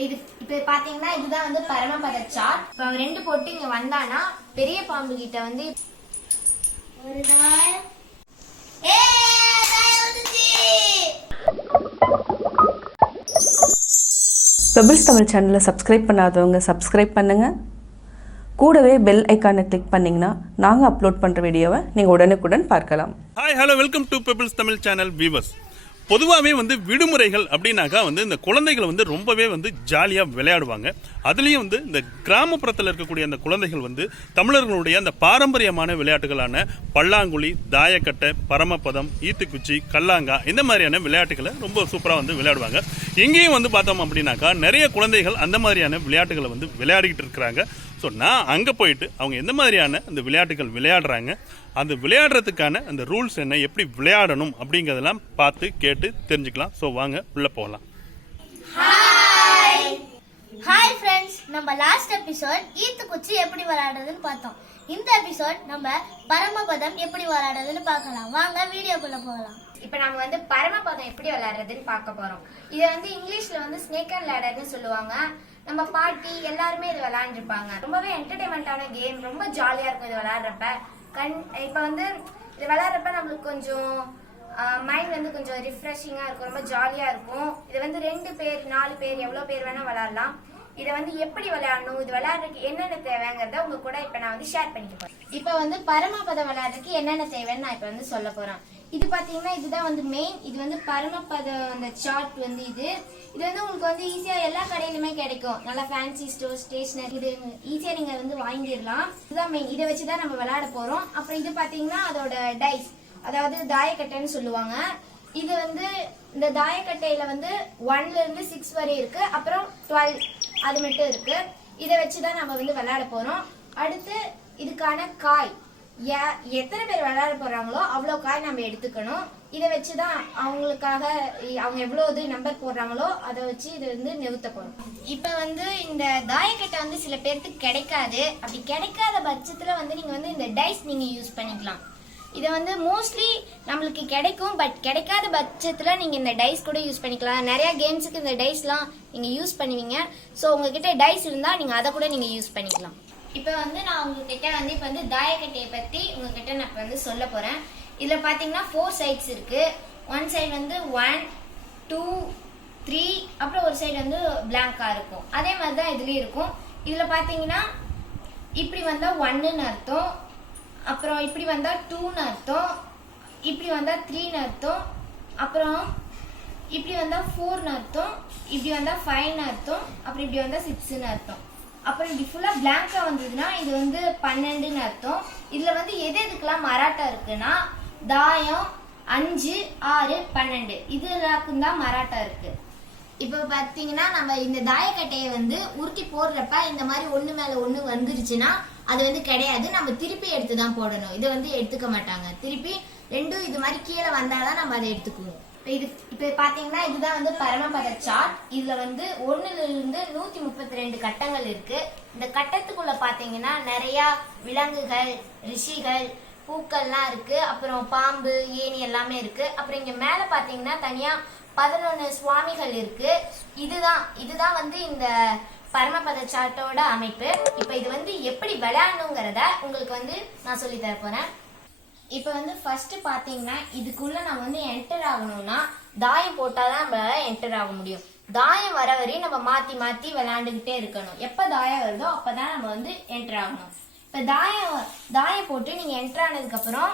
இப்ப பாத்தீங்கன்னா இதுதான் வந்து பரமபத சாட். இப்ப ரெண்டு போட்டு இங்க வந்தானா பெரிய பாம்பு கிட்ட வந்து ஒரு நாள் பெபிள்ஸ் தமிழ் சேனலை சப்ஸ்கிரைப் பண்ணாதவங்க சப்ஸ்கிரைப் பண்ணுங்கள். கூடவே பெல் ஐக்கானை கிளிக் பண்ணிங்கன்னா நாங்கள் அப்லோட் பண்ணுற வீடியோவை நீங்கள் உடனுக்குடன் பார்க்கலாம். Hi hello welcome to pebbles Tamil channel viewers. பொதுவாகவே விடுமுறைகள் அப்படின்னாக்கா இந்த குழந்தைகள் ரொம்பவே ஜாலியாக விளையாடுவாங்க. அதுலேயும் இந்த கிராமப்புறத்தில் இருக்கக்கூடிய அந்த குழந்தைகள் தமிழர்களுடைய அந்த பாரம்பரியமான விளையாட்டுகளான பல்லாங்குழி, தாயக்கட்டை, பரமபதம், ஈத்துக்குச்சி, கல்லாங்கா இந்த மாதிரியான விளையாட்டுகளை ரொம்ப சூப்பராக விளையாடுவாங்க. இங்கேயும் பார்த்தோம் அப்படின்னாக்கா நிறைய குழந்தைகள் அந்த மாதிரியான விளையாட்டுகளை விளையாடிக்கிட்டு இருக்கிறாங்க. ஸோ நான் அங்கே போயிட்டு அவங்க எந்த மாதிரியான அந்த விளையாட்டுகள் விளையாடுறாங்க, அந்த விளையாடுறதுக்கான அந்த ரூல்ஸ் என்ன, எப்படி விளையாடணும் அப்படிங்கிறதெல்லாம் பார்த்து கேட்டு தெரிஞ்சுக்கலாம். ஸோ வாங்க உள்ள போகலாம். ஹாய் ஃப்ரெண்ட்ஸ், நம்ம லாஸ்ட் எபிசோட் ஈத்துக்குச்சி எப்படி விளையாடுறதுன்னு பார்த்தோம். இந்த எபிசோட் நம்ம பரமபதம் எப்படி விளையாடுறதுன்னு பார்க்கலாம். வாங்க வீடியோக்குள்ள போகலாம். இப்ப நம்ம பரமபதம் எப்படி விளையாடுறதுன்னு பார்க்க போறோம். இதை இங்கிலீஷ்ல ஸ்னேக் அண்ட் லேடர்னு சொல்லுவாங்க. நம்ம பாட்டி எல்லாருமே இது விளையாண்டுருப்பாங்க. ரொம்பவே என்டர்டைன்மெண்டான கேம், ரொம்ப ஜாலியா இருக்கும் இது விளையாடுறப்ப. இப்ப இது விளையாடுறப்ப நம்மளுக்கு கொஞ்சம் மைண்ட் கொஞ்சம் ரிஃப்ரெஷிங்கா இருக்கும், ரொம்ப ஜாலியா இருக்கும். இது 2 பேர் 4 பேர் எவ்வளவு பேர் வேணா விளையாடலாம். இதை எப்படி விளையாடணும், இது விளையாடுறதுக்கு என்னென்ன தேவைங்கிறத உங்க கூட இப்ப நான் ஷேர் பண்ணிக்க போறேன். இப்ப பரமபதம் விளையாடுறதுக்கு என்னென்ன தேவைன்னு நான் இப்ப சொல்ல போறேன். இது பாத்தீங்கன்னா இதுதான் மெயின். இது பரமபதம் அந்த சார்ட் இது உங்களுக்கு ஈஸியா எல்லா கடையிலுமே கிடைக்கும். நல்லா ஃபேன்சி ஸ்டோர், ஸ்டேஷனரி, இது ஈஸியா நீங்க வாங்கிடலாம். இதுதான் மெயின். இதை வச்சுதான் நம்ம விளையாட போறோம். அப்புறம் இது பாத்தீங்கன்னா அதோட டைஸ், அதாவது தாயக்கட்டைன்னு சொல்லுவாங்க. இது இந்த தாயக்கட்டையில 1ல இருந்து 6 வரை இருக்கு, அப்புறம் 12 அது மட்டும் இருக்கு. இதை வச்சுதான் நம்ம விளையாட போறோம். அடுத்து இதுக்கான காய், எத்தனை பேர் விளையாட போறாங்களோ அவ்வளவு காய் நம்ம எடுத்துக்கணும். இதை வச்சுதான் அவங்களுக்காக அவங்க எவ்வளவு நம்பர் போடுறாங்களோ அதை வச்சு இது நிறுத்த போறோம். இப்ப இந்த தாயக்கட்டை சில பேருக்கு கிடைக்காது. அப்படி கிடைக்காத பட்சத்துல நீங்க இந்த டைஸ் நீங்க யூஸ் பண்ணிக்கலாம். இதை மோஸ்ட்லி நம்மளுக்கு கிடைக்கும், பட் கிடைக்காத பட்சத்துல நீங்க இந்த டைஸ் கூட யூஸ் பண்ணிக்கலாம். நிறைய கேம்ஸுக்கு இந்த டைஸ்லாம் நீங்க யூஸ் பண்ணுவீங்க. ஸோ உங்ககிட்ட டைஸ் இருந்தா நீங்க அதை கூட நீங்க யூஸ் பண்ணிக்கலாம். இப்ப நான் உங்ககிட்ட இப்ப தாயக்கட்டையை பத்தி உங்ககிட்ட நான் சொல்ல போறேன். இதுல பாத்தீங்கன்னா 4 சைட்ஸ் இருக்கு. ஒன் சைடு 1, 2, 3, அப்புறம் ஒரு சைடு பிளாங்கா இருக்கும். அதே மாதிரிதான் இதுலயும் இருக்கும். இதுல பாத்தீங்கன்னா இப்படி வந்தா 1ன்னு அர்த்தம், அப்புறம் இப்படி வந்தா 2ன்னு அர்த்தம், இப்படி வந்தா 3ன்னு அர்த்தம், அப்புறம் இப்படி வந்தா 4ன்னு அர்த்தம், இப்படி வந்தா 5ன்னு அர்த்தம், அப்புறம் இப்படி வந்தா 6ன்னு அர்த்தம். அப்புறம் இப்படி ஃபுல்லா பிளாங்கா வந்ததுன்னா இது 12ன்னு அர்த்தம். இதுல எது எதுக்கெல்லாம் மராட்டா இருக்குன்னா தாயம், 5, 6, 12 இது எல்லாருக்கும் தான் மராட்டா இருக்கு. இப்ப பாத்தீங்கன்னா நம்ம இந்த தாயக்கட்டையை உருட்டி போடுறப்ப இந்த மாதிரி ஒண்ணு மேல ஒண்ணு வந்துருச்சுன்னா அது கிடையாது, நம்ம திருப்பி எடுத்துதான் போடணும். இதை எடுத்துக்க மாட்டாங்க. திருப்பி ரெண்டும் இது மாதிரி கீழே வந்தாதான் நம்ம அதை எடுத்துக்குவோம். இப்ப பாத்தீங்கன்னா இதுதான் பரமபத சார்ட். இதுல 1ல இருந்து 132 கட்டங்கள் இருக்கு. இந்த கட்டத்துக்குள்ள பாத்தீங்கன்னா நிறைய விலங்குகள், ரிஷிகள், பூக்கள்லாம் இருக்கு, அப்புறம் பாம்பு, ஏணி எல்லாமே இருக்கு. அப்புறம் இங்க மேல பாத்தீங்கன்னா தனியா 11 சுவாமிகள் இருக்கு. இதுதான் இந்த பரமபத சார்ட்டோட அமைப்பு. இப்ப இது எப்படி விளையாடணுங்கிறத உங்களுக்கு நான் சொல்லி தர போறேன். இப்ப ஃபர்ஸ்ட் பாத்தீங்கன்னா இதுக்குள்ள நம்ம என்டர் ஆகணும்னா தாயம் போட்டாதான் நம்மளால என்டர் ஆக முடியும். தாயம் வர வரையும் நம்ம மாத்தி மாத்தி விளையாண்டுகிட்டே இருக்கணும். எப்ப தாயம் வருதோ அப்பதான் நம்ம என்டர் ஆகணும். இப்ப தாயம் போட்டு நீங்க என்டர் ஆனதுக்கு அப்புறம்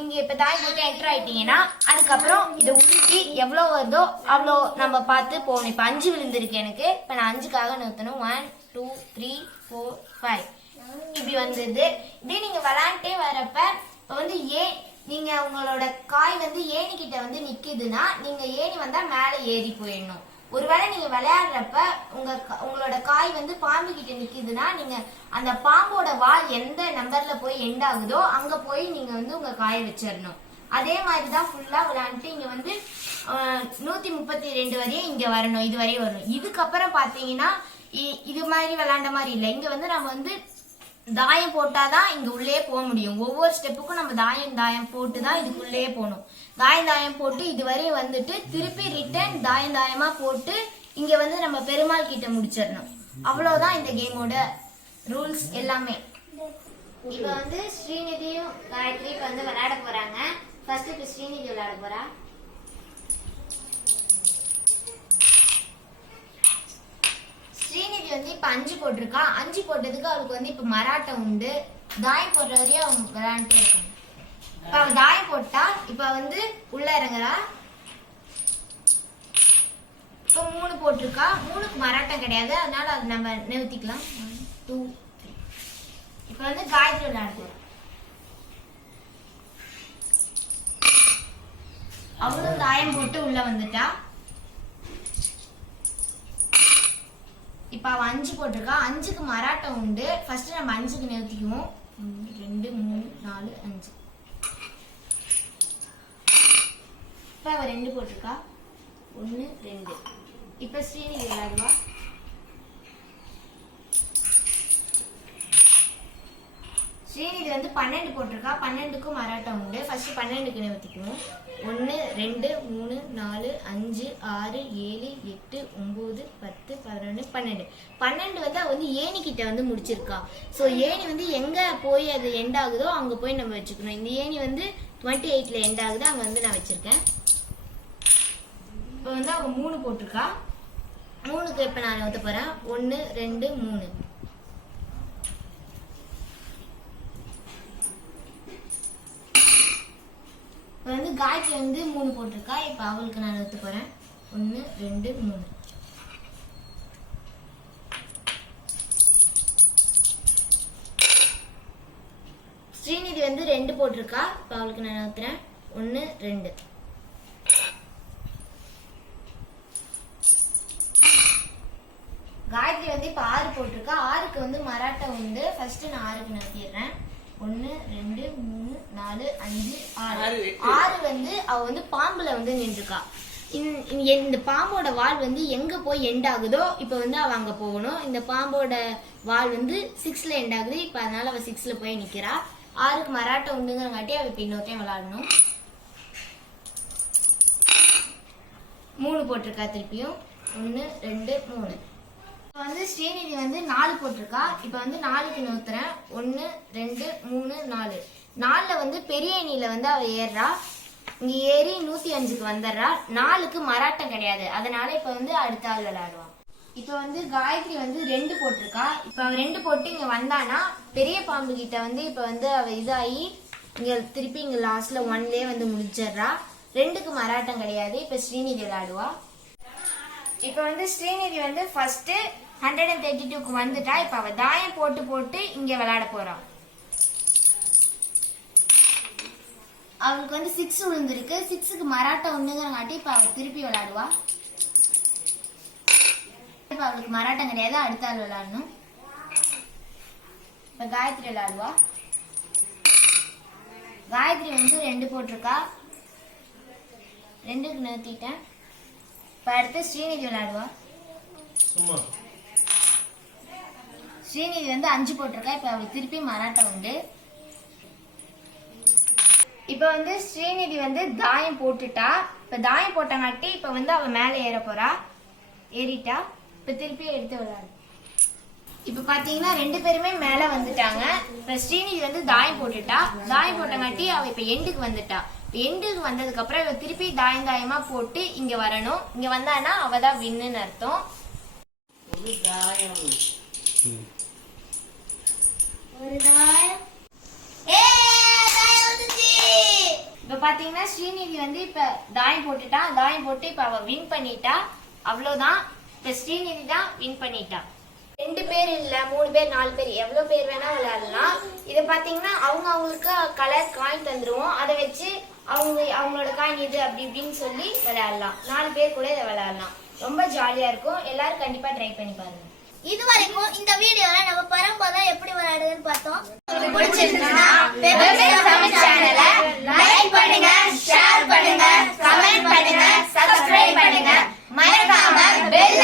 இங்க இப்ப தாயம் போட்டு என்டர் ஆயிட்டீங்கன்னா அதுக்கப்புறம் இதை உருட்டி எவ்வளவு வருதோ அவ்வளோ நம்ம பார்த்து போகணும். இப்ப 5 விழுந்திருக்கு எனக்கு. இப்ப நான் 5க்காக நிறுத்தணும். 1, 2, 3, 4, 5 இப்படி வந்தது. இதே நீங்க விளையாண்டே வரப்ப இப்ப நீங்க உங்களோட காய் ஏணி கிட்ட நிக்குதுன்னா நீங்க ஏணி வந்தா மேல ஏறி போயிடணும். ஒருவேளை நீங்க விளையாடுறப்ப உங்களோட காய் பாம்பு கிட்ட நிக்குதுன்னா நீங்க அந்த பாம்போட வால் எந்த நம்பர்ல போய் எண்ட் ஆகுதோ அங்க போய் நீங்க உங்க காயை வச்சிடணும். அதே மாதிரிதான் ஃபுல்லா விளையாண்டுட்டு இங்க 132 வரையும் இங்க வரணும், இது வரையும் வரணும். இதுக்கப்புறம் பாத்தீங்கன்னா இது மாதிரி விளையாண்ட மாதிரி இல்லை. இங்க நம்ம தாயம் போட்டாதான் இங்க உள்ளே போக முடியும். ஒவ்வொரு ஸ்டெப்புக்கும் நம்ம தாயம் போட்டுதான் இதுக்குள்ளே போகணும். தாயம் போட்டு இதுவரையும் திருப்பி ரிட்டர்ன் தாயமா போட்டு இங்க வந்து நம்ம பெருமாள் கிட்ட முடிச்சிடணும். அவ்வளவுதான் இந்த கேமோட ரூல்ஸ் எல்லாமே. இப்ப வந்து ஸ்ரீநிதியும் காயத்ரி இப்ப வந்து விளையாட போறாங்க. ஃபர்ஸ்ட் இப்ப ஸ்ரீநிதி விளையாட போறா. ஸ்ரீநிதி வந்து இப்ப 5 போட்டிருக்கா. 5 போட்டதுக்கு அவளுக்கு வந்து இப்ப மராட்டம் உண்டு. தாயம் போடுற வரையும் அவங்க விளையாண்டுட்டே இருக்காங்க. இப்ப அவ தாயம் போட்டா இப்ப வந்து உள்ள இறங்குறா. இப்ப 3 போட்டிருக்கா. 3க்கு மராட்டம் கிடையாது, அதனால அது நம்ம நிறுத்திக்கலாம். 1 2 3. இப்ப வந்து காயத்ரி விளையாட போறோம். அவளும் தாயம் போட்டு உள்ள வந்துட்டா. இப்ப அவ 5 போட்டிருக்கா. 5க்கு மராட்டம் உண்டு. ஃபர்ஸ்ட் நம்ம 5க்கு நிறுத்திக்குவோம். 1 2 3 4 5. இப்ப அவ 2 போட்டிருக்கா. 1 2. இப்ப ஸ்ரீநிதி விளையாடுவா. ஸ்ரீநிதி வந்து 12 போட்டிருக்கா. 12க்கும் மராட்டம் உண்டு. ஃபர்ஸ்ட் 12க்கு நிறுத்திக்குவோம். 1 2 3 4 5 6 7 8 9 10 11 12. 12 வந்து அவ வந்து ஏணி கிட்ட வந்து முடிச்சிருக்கா. ஸோ ஏணி வந்து எங்க போய் அது எண்ட் ஆகுதோ அங்க போய் நம்ம வச்சுக்கணும். இந்த ஏணி வந்து 28ல எண்ட் ஆகுது, அங்க வந்து நான் வச்சிருக்கேன். இப்போ வந்து அவ 3 போட்டிருக்கா. 3க்கு இப்ப நான் ஊத்த போறேன். 1 2 3. இப்போ வந்து காயத்ரி வந்து 3 போட்டிருக்கா. இப்ப அவளுக்கு நான் ஊத்த போறேன். 1 2 3. ஸ்ரீநிதி வந்து 2 போட்டிருக்கா. இப்ப அவளுக்கு நான் ஊத்துறேன். 1 2. காயத்ரி வந்து இப்ப 6 போட்டிருக்கா. 6க்கு வந்து மராட்டம் உண்டு. ஃபர்ஸ்ட் நான் 6க்கு நிறுத்திடுறேன். 1 2 3 4 5 6. 6 வந்து அவ வந்து பாம்புல வந்து நின்றுக்கா. இந்த பாம்போட வால் வந்து எங்க போய் எண்ட் ஆகுதோ இப்ப வந்து அவ அங்க போகணும். இந்த பாம்போட வால் வந்து 6ல எண்ட் ஆகுது. இப்ப அதனால அவ 6ல போய் நிக்கிறா. 6க்கு மராட்டம் உண்டுங்கிறங்காட்டி அவ இப்ப இன்னொருத்தையும் விளையாடணும். 3 போட்டிருக்கா. திருப்பியும் 1 2 3. இப்ப வந்து ஸ்ரீநிதி வந்து 4 போட்டிருக்கா. இப்ப வந்து 4க்கு நிறுத்துறேன். 1 2 3 4. 4ல வந்து பெரிய அணியில வந்து அவ ஏறுறா. இங்க ஏறி 105க்கு வந்துடுறா. 4க்கு மராட்டம் கிடையாது, அதனால இப்ப வந்து அடுத்த ஆள் விளையாடுவான். இப்ப வந்து காயத்ரி வந்து 2 போட்டிருக்கா. இப்ப அவ 2 போட்டு இங்க வந்தானா பெரிய பாம்பு கிட்ட வந்து இப்ப வந்து அவ இதாகி இங்க திருப்பி இங்க லாஸ்ட்ல 1லயே வந்து முடிச்சிடுறா. 2க்கு மராட்டம் கிடையாது. இப்ப ஸ்ரீநிதி விளையாடுவா. இப்ப வந்து ஸ்ரீநிதி வந்து ஃபர்ஸ்ட் 132க்கு வந்துட்டா. இப்ப அவ தாயம் போட்டு போட்டு இங்க விளையாட போறா. அவளுக்கு வந்து 6 விழுந்திருக்கு. 6க்கு மராட்டம் ஒண்ணுங்கிறங்காட்டி இப்ப அவ திருப்பி விளையாடுவா. இப்ப அவளுக்கு மராட்டம் கிடையாது, அடுத்த ஆள் விளையாடணும். இப்ப காயத்ரி விளையாடுவா. காயத்ரி வந்து 2 போட்டிருக்கா. 2க்கு நிறுத்திட்டேன். இப்ப அடுத்து ஸ்ரீநிதி விளையாடுவா. ஸ்ரீநிதி வந்து 5 போட்டிருக்கா. இப்ப அவளுக்கு திருப்பி மராட்டம் உண்டு. இப்ப வந்து ஸ்ரீநிதி வந்து தாயம் போட்டுட்டா. இப்ப தாயம் போட்டங்காட்டி இப்ப வந்து அவ மேல ஏற போறா. ஏறிட்டா. இப்ப திருப்பி எடுத்து விளையாடு. இப்ப பாத்தீங்கன்னா 2 பேருமே மேல வந்துட்டாங்க. இப்ப ஸ்ரீநிதி வந்து தாயம் போட்டுட்டா. தாயம் போட்டங்காட்டி அவ இப்ப எண்டுக்கு வந்துட்டா. எண்டுக்கு வந்ததுக்கு அப்புறம் இவ திருப்பி தாயமா போட்டு இங்க வரணும். இங்க வந்தானா அவதான் வின்னு அர்த்தம். ஒரு தாயம். இப்ப பாத்தீங்கன்னா ஸ்ரீநிதி வந்து இப்ப தாயம் போட்டுட்டா. தாயம் போட்டு இப்ப அவ வின் பண்ணிட்டா. அவ்வளவுதான். இப்ப ஸ்ரீநிதி தான் வின் பண்ணிட்டா. 2 பேர் இல்ல 3 பேர் 4 பேர் எவ்வளவு பேர் வேணா விளையாடலாம். இத பாத்தீங்கன்னா அவங்களுக்கு கலர் காயின் தந்துருவோம். அதை வச்சு அவங்களோட காயின் இது அப்படி இப்படின்னு சொல்லி விளையாடலாம். 4 பேர் கூட இதை விளையாடலாம். ரொம்ப ஜாலியா இருக்கும். எல்லாரும் கண்டிப்பா ட்ரை பண்ணி பாருங்க. இது வரைக்கும் இந்த வீடியோல நம்ம பரம்பரை எப்படி விளையாடுதுன்னு பார்த்தோம். பிடிச்சிருந்தா பெபிள்ஸ் தமிழ் சேனலை லைக் பண்ணுங்க, ஷேர் பண்ணுங்க, கமெண்ட் பண்ணுங்க, சப்ஸ்கிரைப் பண்ணுங்க. மறக்காம பெல்